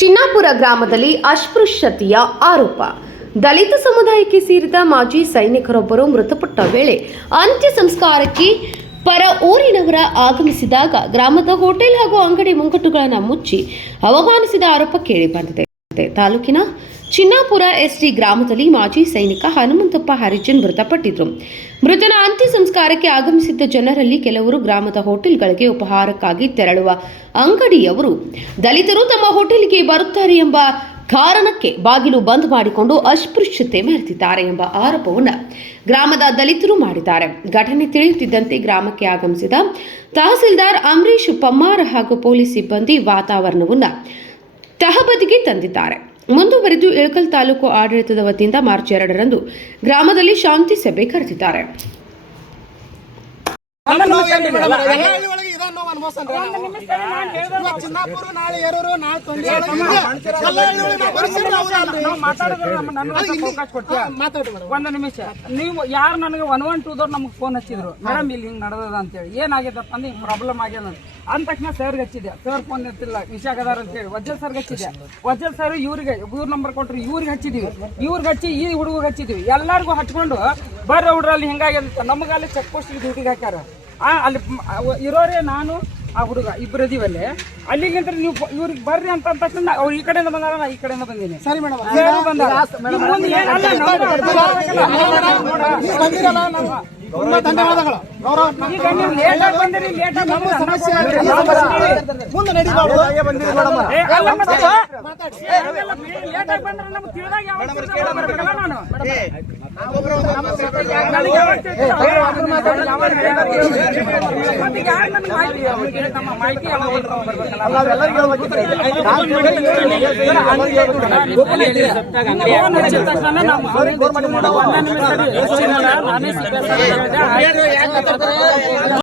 ಚಿನ್ನಾಪುರ ಗ್ರಾಮದಲ್ಲಿ ಅಸ್ಪೃಶ್ಯತೆಯ ಆರೋಪ. ದಲಿತ ಸಮುದಾಯಕ್ಕೆ ಸೇರಿದ ಮಾಜಿ ಸೈನಿಕರೊಬ್ಬರು ಮೃತಪಟ್ಟ ವೇಳೆ ಅಂತ್ಯ ಸಂಸ್ಕಾರಕ್ಕೆ ಪರ ಊರಿನವರ ಆಗಮಿಸಿದಾಗ ಗ್ರಾಮದ ಹೋಟೆಲ್ ಹಾಗೂ ಅಂಗಡಿ ಮುಂಗಟ್ಟುಗಳನ್ನು ಮುಚ್ಚಿ ಅವಮಾನಿಸಿದ ಆರೋಪ ಕೇಳಿಬಂದಿದೆ. ತಾಲೂಕಿನ ಚಿನ್ನಾಪುರ ಎಸ್ಟಿ ಗ್ರಾಮದಲ್ಲಿ ಮಾಜಿ ಸೈನಿಕ ಹನುಮಂತಪ್ಪ ಹರಿಜನ್ ಮೃತಪಟ್ಟಿದ್ರು. ಮೃತನ ಅಂತ್ಯ ಸಂಸ್ಕಾರಕ್ಕೆ ಆಗಮಿಸಿದ್ದ ಜನರಲ್ಲಿ ಕೆಲವರು ಗ್ರಾಮದ ಹೋಟೆಲ್ಗಳಿಗೆ ಉಪಹಾರಕ್ಕಾಗಿ ತೆರಳುವ ಅಂಗಡಿಯವರು ದಲಿತರು ತಮ್ಮ ಹೋಟೆಲ್ಗೆ ಬರುತ್ತಾರೆ ಎಂಬ ಕಾರಣಕ್ಕೆ ಬಾಗಿಲು ಬಂದ್ ಮಾಡಿಕೊಂಡು ಅಸ್ಪೃಶ್ಯತೆ ಮೆರೆದಿದ್ದಾರೆ ಎಂಬ ಆರೋಪವನ್ನು ಗ್ರಾಮದ ದಲಿತರು ಮಾಡಿದ್ದಾರೆ. ಘಟನೆ ತಿಳಿಯುತ್ತಿದ್ದಂತೆ ಗ್ರಾಮಕ್ಕೆ ಆಗಮಿಸಿದ ತಹಸೀಲ್ದಾರ್ ಅಂಬರೀಶ್ ಪಮ್ಮಾರ್ ಹಾಗೂ ಪೊಲೀಸ್ ಸಿಬ್ಬಂದಿ ವಾತಾವರಣವನ್ನು ತಹಬದಿಗೆ ತಂದಿದ್ದಾರೆ. ಮುಂದುವರೆದು ಇಳಕಲ್ ತಾಲೂಕು ಆಡಳಿತದ ವತಿಯಿಂದ ಮಾರ್ಚ್ 2ರಂದು ಗ್ರಾಮದಲ್ಲಿ ಶಾಂತಿ ಸಭೆ ಕರೆದಿದ್ದಾರೆ. ಒಂದು ನಿಮಿಷ, ನೀವು ಯಾರು ನನಗೆ 112 ನಮ್ಗೆ ಫೋನ್ ಹಚ್ಚಿದ್ರು, ಮೇಡಮ್ ಇಲ್ಲಿ ಹಿಂಗ್ ನಡೆದದ ಅಂತೇಳಿ, ಏನಾಗ್ಯದಪ್ಪ ಅಂದ್ರೆ ಹಿಂಗ್ ಪ್ರಾಬ್ಲಮ್ ಆಗ್ಯದ ಅಂದ ತಕ್ಷಣ ಸರ್ಗೆ ಹಚ್ಚಿದೆ. ಸರ್ ಫೋನ್ ಎತ್ತಿಲ್ಲ, ವಿಷಾಗದಾರ ಅಂತೇಳಿ ವಜ್ಜಲ್ ಸರ್ಗೆ ಹಚ್ಚಿದೆ. ವಜ್ಜಲ್ ಸರ್ ಇವ್ರ ನಂಬರ್ ಕೊಟ್ರು, ಇವ್ರಿಗೆ ಹಚ್ಚಿದೀವಿ, ಇವ್ರಿಗೆ ಹಚ್ಚಿ ಈ ಹುಡುಗ ಹಚ್ಚಿದೀವಿ, ಎಲ್ಲಾರ್ಗು ಹಚ್ಕೊಂಡು ಬರ್ರಿ ಹುಡ್ರಲ್ಲಿ ಹಿಂಗಾಗ್ಯದ. ನಮ್ಗೆ ಅಲ್ಲಿ ಚೆಕ್ ಪೋಸ್ಟ್ ಡ್ಯೂಟಿಗೆ ಹಾಕ್ಯಾರ. ಅಲ್ಲಿ ಇರೋರೇ ನಾನು ಆ ಹುಡುಗ ಇಬ್ಬರು ಇದೀವಲ್ಲೇ. ಅಲ್ಲಿಗಿಂತ ನೀವು ಇವ್ರಿಗೆ ಬರ್ರಿ ಅಂತ ತಕ್ಷಣ ಅವ್ರು ಈ ಕಡೆಯಿಂದ ಬಂದಾರ, ನಾ ಈ ಕಡೆಯಿಂದ ಬಂದೀನಿ. ಸರಿ ಮೇಡಮ್, ತುಂಬಾ ಧನ್ಯವಾದಗಳು. ಈಗ ನೀವು ಲೇಟಾಗಿ ಬಂದಿರಿ, ಲೇಟಾಗಿ ಸಮಸ್ಯೆ ಮುಂದೆ ನಡೀಬಾರ್ದು. ಲೇಟಾಗಿ ಬಂದ್ರೆ ನಮ್ಗೆ ತಿಳಿದಾಗ ನಾನು ಮಾಹಿತಿ